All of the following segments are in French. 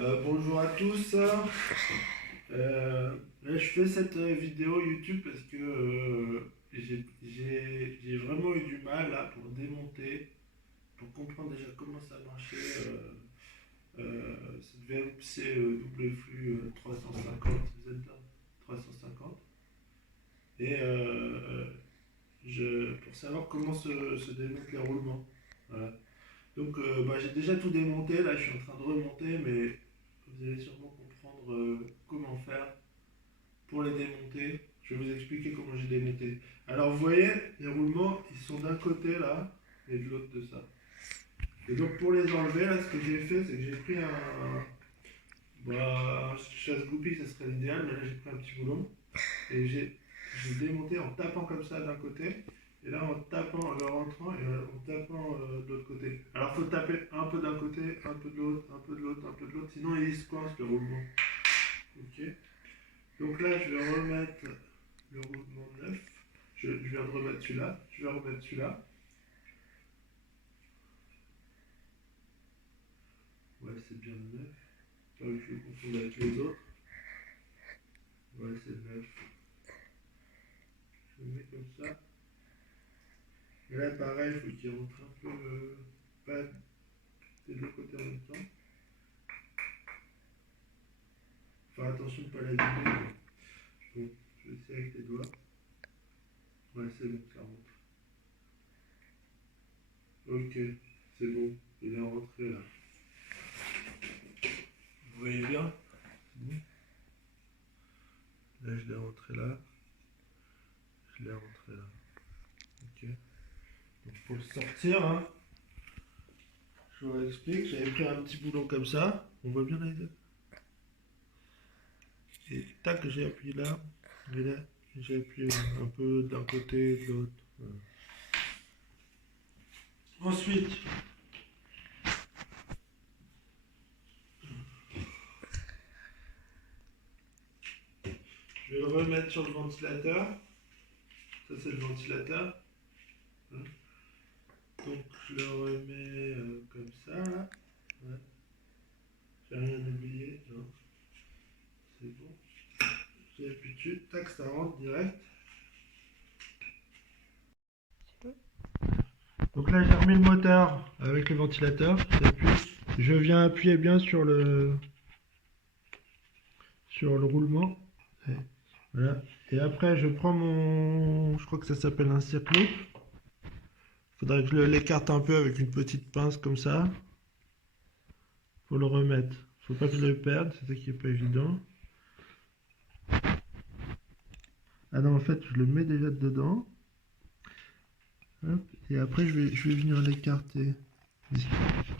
Bonjour à tous. Là, je fais cette vidéo YouTube parce que j'ai vraiment eu du mal là pour démonter, pour comprendre déjà comment ça marchait. Cette VMC double flux 350, Z350. Et pour savoir comment se démontent les roulements. Voilà. Donc j'ai déjà tout démonté, là je suis en train de remonter, mais vous allez sûrement comprendre comment faire pour les démonter. Je vais vous expliquer comment j'ai démonté. Alors vous voyez, les roulements, ils sont d'un côté là, et de l'autre de ça. Et donc pour les enlever, là ce que j'ai fait, c'est que j'ai pris un chasse-goupille, ça serait l'idéal, mais là j'ai pris un petit boulon, et j'ai démonté en tapant comme ça d'un côté, et là en tapant, en le rentrant, et en tapant de l'autre côté. Alors il faut taper un peu d'un côté, un peu de l'autre, un peu de l'autre, un peu de l'autre, sinon il se coince le roulement. Ok. Donc là je vais remettre le roulement neuf. Je viens de remettre celui-là. Je vais remettre celui-là. Ouais, c'est bien le neuf. Pas que je le confonde avec les autres. Ouais, c'est le neuf. Je le mets comme ça. Et là pareil, il faut qu'il rentre un peu pas des deux côtés en même temps. Faire attention de ne pas l'abîmer. Bon, je vais essayer avec les doigts. Ouais, c'est bon, ça rentre. Ok, c'est bon. Il est rentré là. Vous voyez bien? C'est bon. Là, je l'ai rentré là. Je l'ai rentré là. Ok. Donc, pour le sortir, hein, je vous explique. J'avais pris un petit boulon comme ça. On voit bien les deux. Et tac, j'ai appuyé là. Et là, j'ai appuyé un peu d'un côté et de l'autre. Voilà. Ensuite, je vais le remettre sur le ventilateur. Ça, c'est le ventilateur. Hein. Donc, je le remets comme ça, là. Ouais. J'ai rien oublié, non. C'est bon. J'appuie dessus, tac, ça rentre direct. Donc là, j'ai remis le moteur avec le ventilateur. Je viens appuyer bien sur le roulement. Et, voilà. Et après, je prends je crois que ça s'appelle un circlo. Faudrait que je l'écarte un peu avec une petite pince comme ça. Faut le remettre. Faut pas que je le perde, c'est ça qui est pas évident. Ah non, en fait, je le mets déjà dedans. Hop. Et après, je vais venir l'écarter. Ce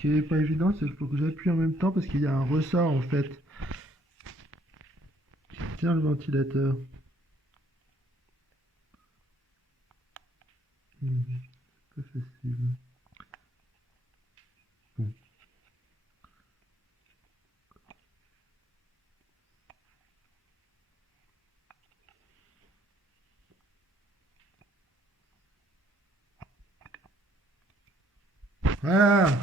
qui n'est pas évident, c'est qu'il faut que j'appuie en même temps parce qu'il y a un ressort en fait qui tient le ventilateur. C'est pas facile. Bon. Voilà.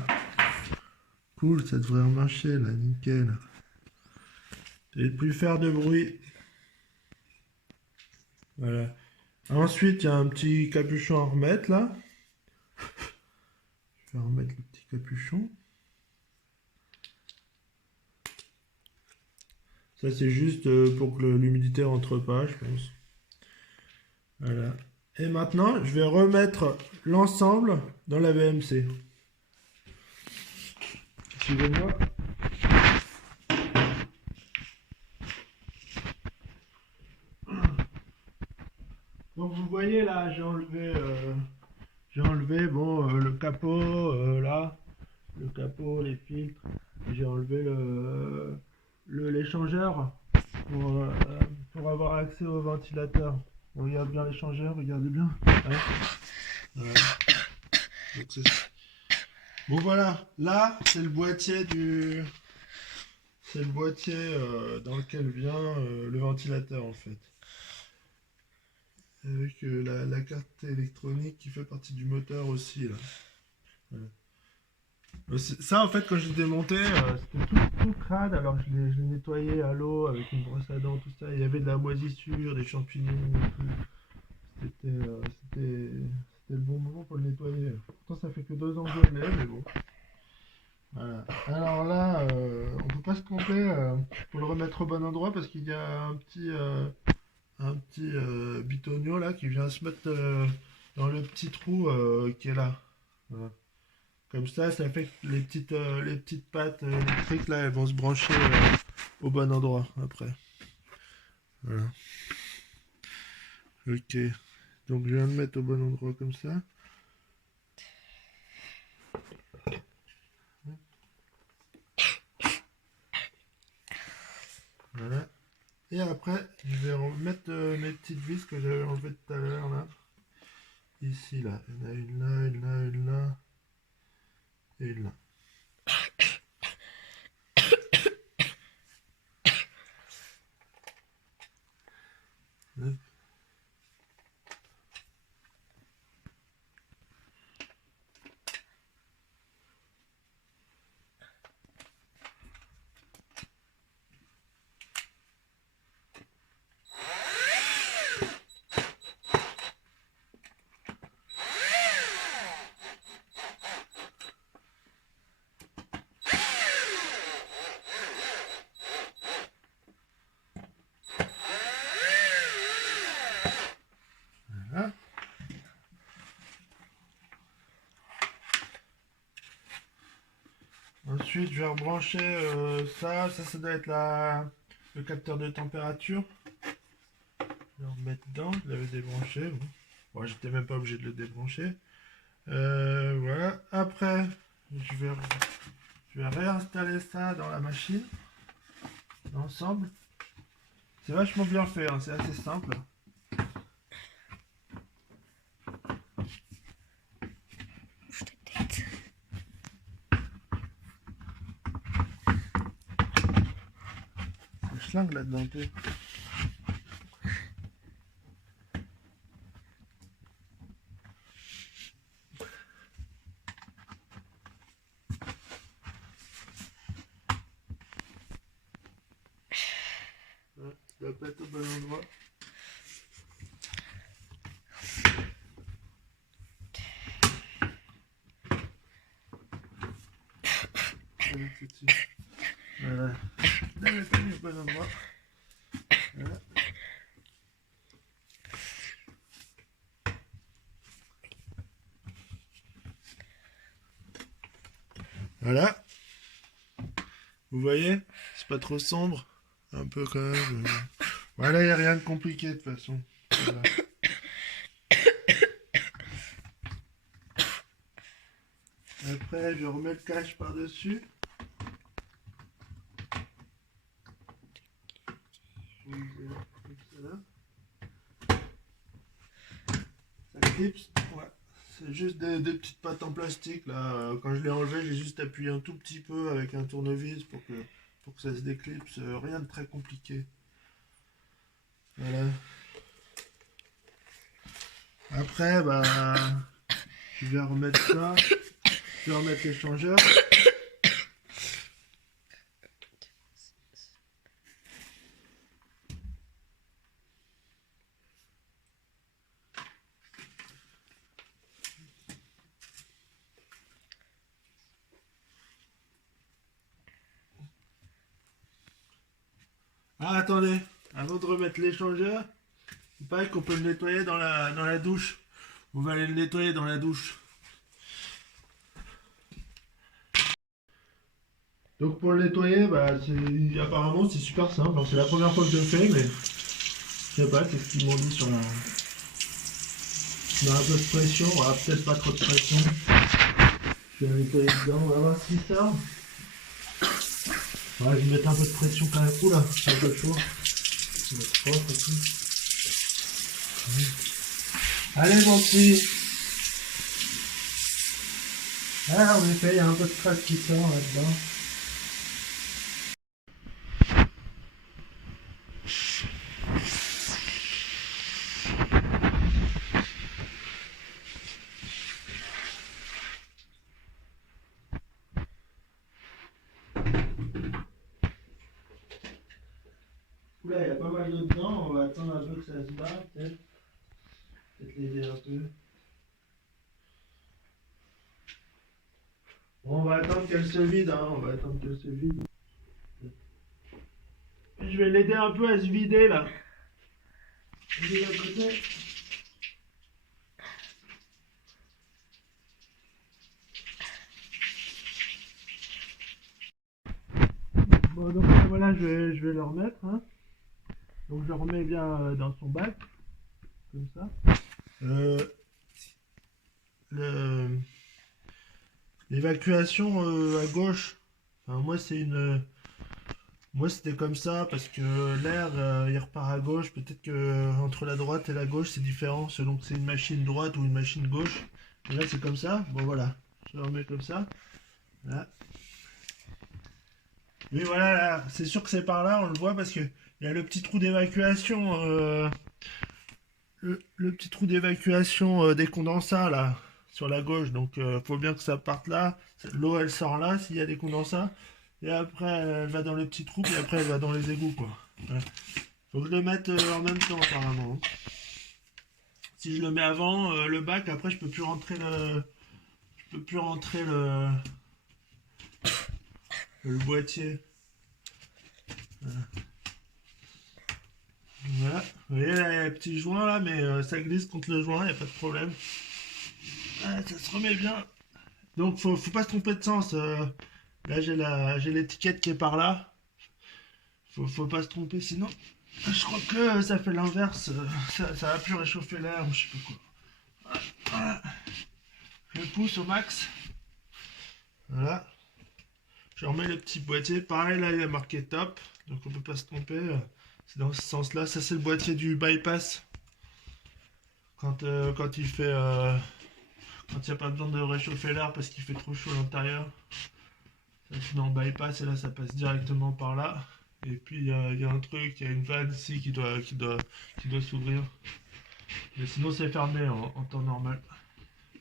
Cool, ça devrait marcher là, nickel. Et ne plus faire de bruit. Voilà. Ensuite, il y a un petit capuchon à remettre là. Je vais remettre le petit capuchon. Ça, c'est juste pour que l'humidité rentre pas, je pense. Voilà. Et maintenant, je vais remettre l'ensemble dans la VMC. Suivez-moi. Donc vous voyez là, j'ai enlevé bon, le capot là, le capot, les filtres. J'ai enlevé l'échangeur pour avoir accès au ventilateur. On regarde bien l'échangeur, regardez bien. Ouais. Voilà. Donc, bon voilà, là c'est le boîtier dans lequel vient le ventilateur en fait. Avec la carte électronique qui fait partie du moteur aussi là. Voilà. Ça en fait quand j'ai démonté, c'était tout. tout crade, alors je l'ai nettoyé à l'eau avec une brosse à dents, tout ça. Il y avait de la moisissure, des champignons et tout. C'était le bon moment pour le nettoyer. Pourtant, ça fait que 2 ans que je l'ai, mais bon. Voilà. Alors là, on peut pas se tromper pour le remettre au bon endroit parce qu'il y a un petit bitonio là qui vient se mettre dans le petit trou qui est là. Voilà. Comme ça fait que les petites pattes électriques là, elles vont se brancher au bon endroit après. Voilà. Ok. Donc je viens de mettre au bon endroit comme ça. Voilà. Et après, je vais remettre mes petites vis que j'avais enlevées tout à l'heure là. Ici là. Il y en a une là, une là, une là. Et une là. Hop. Voilà. Ensuite, je vais rebrancher ça doit être le capteur de température. Je vais le remettre dedans, je l'avais débranché. Bon. Bon, j'étais même pas obligé de le débrancher. Voilà. Après, je vais, je vais réinstaller ça dans la machine, l'ensemble. C'est vachement bien fait, hein, c'est assez simple. Le schlingue là-dedans, un peu. Ouais, ça doit pas être au bon endroit. Je vais mettre dessus. Voilà. Je l'avais pas mis au bon endroit. Voilà. Voilà. Vous voyez, c'est pas trop sombre. Un peu quand même. Voilà, il n'y a rien de compliqué de toute façon. Voilà. Après, je remets le cache par-dessus. Ça clipse. Ouais. C'est juste des petites pattes en plastique là. Quand je l'ai enlevé, j'ai juste appuyé un tout petit peu avec un tournevis pour que ça se déclipse. Rien de très compliqué. Voilà. Après, bah, je vais remettre ça. Je vais remettre l'échangeur. Ah, attendez. Avant de remettre l'échangeur, il paraît qu'on peut le nettoyer dans la douche. On va aller le nettoyer dans la douche. Donc pour le nettoyer, bah, apparemment c'est super simple. Alors, c'est la première fois que je le fais, mais je sais pas, c'est ce qu'ils m'ont dit sur la. Il y a un peu de pression, voilà, peut-être pas trop de pression. Je vais nettoyer dedans, on va voir ce qui sort. Ouais, je vais mettre un peu de pression quand même. Oula, c'est un peu chaud. Je vais mettre fort aussi. Allez mon petit. Ah, en effet, il y a un peu de crasse qui sort là-dedans. coup là, il y a pas mal d'eau dedans. On va attendre un peu que ça se barre, peut-être. Peut-être l'aider un peu. Bon, on va attendre qu'elle se vide, hein. On va attendre qu'elle se vide. Je vais l'aider un peu à se vider là. Vider d'un côté. Bon, donc voilà, je vais le remettre. Hein. Donc je le remets bien dans son bac, comme ça. Le- L'évacuation à gauche, enfin, moi c'était comme ça parce que l'air il repart à gauche. Peut-être que entre la droite et la gauche c'est différent selon que c'est une machine droite ou une machine gauche. Et là c'est comme ça. Bon voilà, je le remets comme ça. Voilà. Mais voilà, là, c'est sûr que c'est par là, on le voit parce que il y a le petit trou d'évacuation, le petit trou d'évacuation des condensats là sur la gauche. Donc faut bien que ça parte là. L'eau elle sort là s'il y a des condensats. Et après elle va dans le petit trou, puis après elle va dans les égouts quoi. Voilà. Faut que je le mette en même temps apparemment. Si je le mets avant le bac, après je peux plus rentrer le boîtier. Voilà. Voilà. Vous voyez là, il y a un petit joint là, mais ça glisse contre le joint, il n'y a pas de problème. Ah, ça se remet bien. Donc faut pas se tromper de sens. Là j'ai l'étiquette qui est par là. Faut pas se tromper sinon. Je crois que ça fait l'inverse. Ça va plus réchauffer l'air ou je sais pas quoi. Voilà. Je pousse au max. Voilà. Je remets le petit boîtier. Pareil là il est marqué top. Donc on peut pas se tromper. C'est dans ce sens là. Ça c'est le boîtier du bypass. Quand il fait quand il n'y a pas besoin de réchauffer l'air parce qu'il fait trop chaud à l'intérieur. Ça c'est dans le bypass et là ça passe directement par là. Et puis il y a un truc, il y a une vanne ici qui doit s'ouvrir. Mais sinon c'est fermé en temps normal.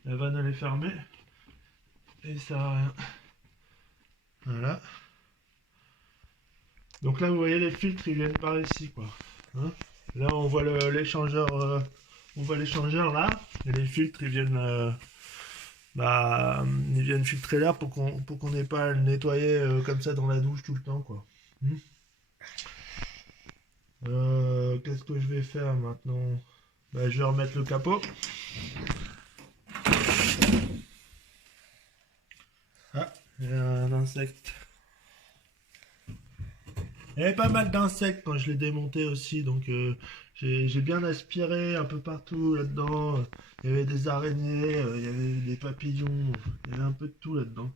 La vanne elle est fermée et ça sert à rien. Voilà. Donc là vous voyez les filtres ils viennent par ici quoi. Hein, là on voit l'échangeur on voit l'échangeur là et les filtres ils viennent filtrer l'air pour qu'on n'ait pas à le nettoyer comme ça dans la douche tout le temps quoi. Qu'est-ce que je vais faire maintenant? Bah, je vais remettre le capot. Ah, il y a un insecte. Il y avait pas mal d'insectes quand je l'ai démonté aussi, donc j'ai bien aspiré un peu partout là-dedans. Il y avait des araignées, il y avait des papillons, il y avait un peu de tout là-dedans.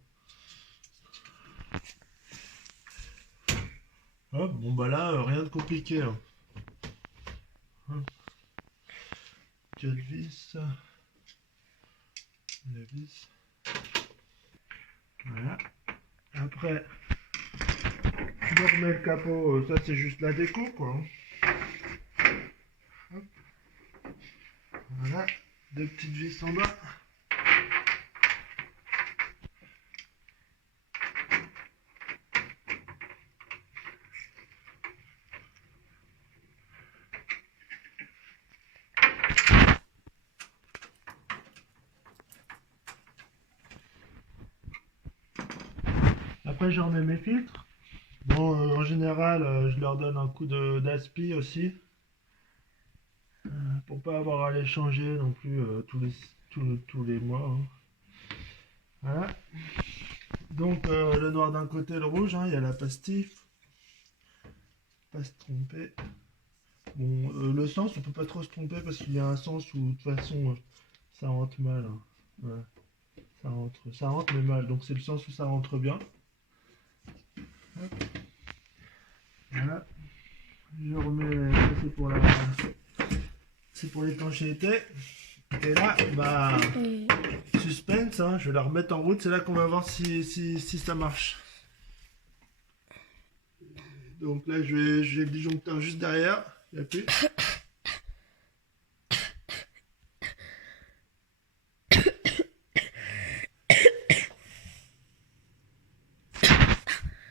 Hop, bon bah là, rien de compliqué. Hein. Hop, quelle vis? La vis. Voilà. Après, je remets le capot, ça c'est juste la déco quoi. Hop, voilà, deux petites vis en bas. Après, je remets mes filtres. Bon, en général, je leur donne un coup d'aspi aussi. Pour pas avoir à les changer non plus tous les mois. Hein. Voilà. Donc, le noir d'un côté, le rouge, hein, il y a la pastille. Pas se tromper. Bon, le sens, on peut pas trop se tromper parce qu'il y a un sens où, de toute façon, ça rentre mal. Hein. Ouais. Ça rentre mais mal. Donc, c'est le sens où ça rentre bien. Hop. Voilà. Je remets, ça c'est pour l'étanchéité. Et là, bah, suspense, hein, je vais la remettre en route, c'est là qu'on va voir si ça marche. Donc là, j'ai le disjoncteur juste derrière, il n'y a plus.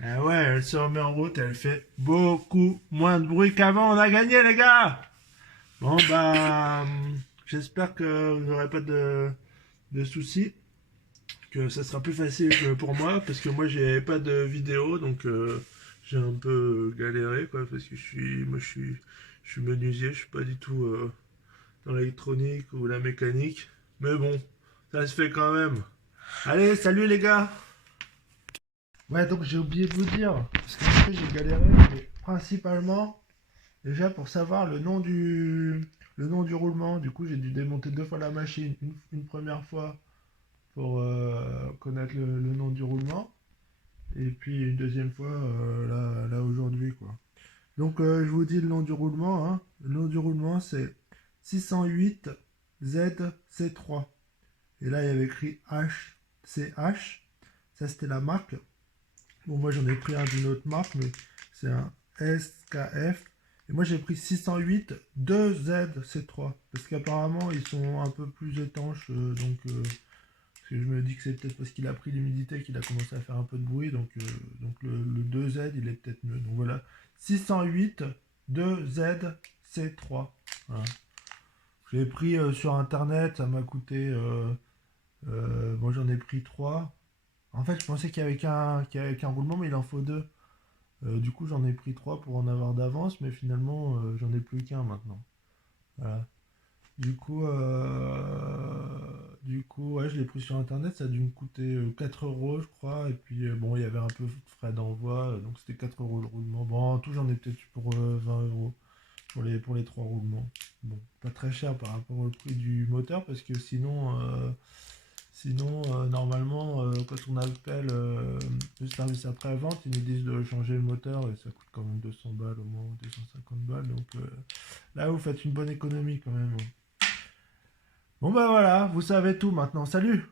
Ah ouais, se remet en route et elle fait beaucoup moins de bruit qu'avant. On a gagné, les gars! Bon, bah, j'espère que vous n'aurez pas de soucis, que ça sera plus facile que pour moi, parce que moi, j'ai pas de vidéo, donc j'ai un peu galéré, quoi, parce que je suis menuisier, je suis pas du tout dans l'électronique ou la mécanique. Mais bon, ça se fait quand même. Allez, salut les gars! Ouais, donc j'ai oublié de vous dire, parce qu'en fait j'ai galéré, mais principalement, déjà pour savoir le nom du roulement, du coup j'ai dû démonter deux fois la machine, une première fois pour connaître le nom du roulement, et puis une deuxième fois là aujourd'hui quoi. Donc je vous dis le nom du roulement, hein. Le nom du roulement c'est 608 ZC3. Et là il y avait écrit HCH, ça c'était la marque. Bon, moi j'en ai pris un d'une autre marque, mais c'est un SKF. Et moi j'ai pris 608 2ZC3. Parce qu'apparemment ils sont un peu plus étanches. Parce que je me dis que c'est peut-être parce qu'il a pris l'humidité qu'il a commencé à faire un peu de bruit. Donc le 2Z il est peut-être mieux. Donc voilà. 608 2ZC3. Voilà. Je l'ai pris sur internet. Ça m'a coûté. Moi j'en ai pris 3. En fait, je pensais qu'il y avait qu'un roulement, mais il en faut deux. Du coup, j'en ai pris trois pour en avoir d'avance, mais finalement, j'en ai plus qu'un maintenant. Voilà. Ouais, je l'ai pris sur internet, ça a dû me coûter 4 euros, je crois. Et puis, bon, il y avait un peu de frais d'envoi, donc c'était 4 euros le roulement. Bon, en tout, j'en ai peut-être eu pour 20 euros pour les trois roulements. Bon, pas très cher par rapport au prix du moteur, parce que sinon, normalement, quand on appelle le service après-vente, ils nous disent de changer le moteur et ça coûte quand même 200 balles au moins, 250 balles. Donc là, vous faites une bonne économie quand même. Bon, bah voilà, vous savez tout maintenant. Salut!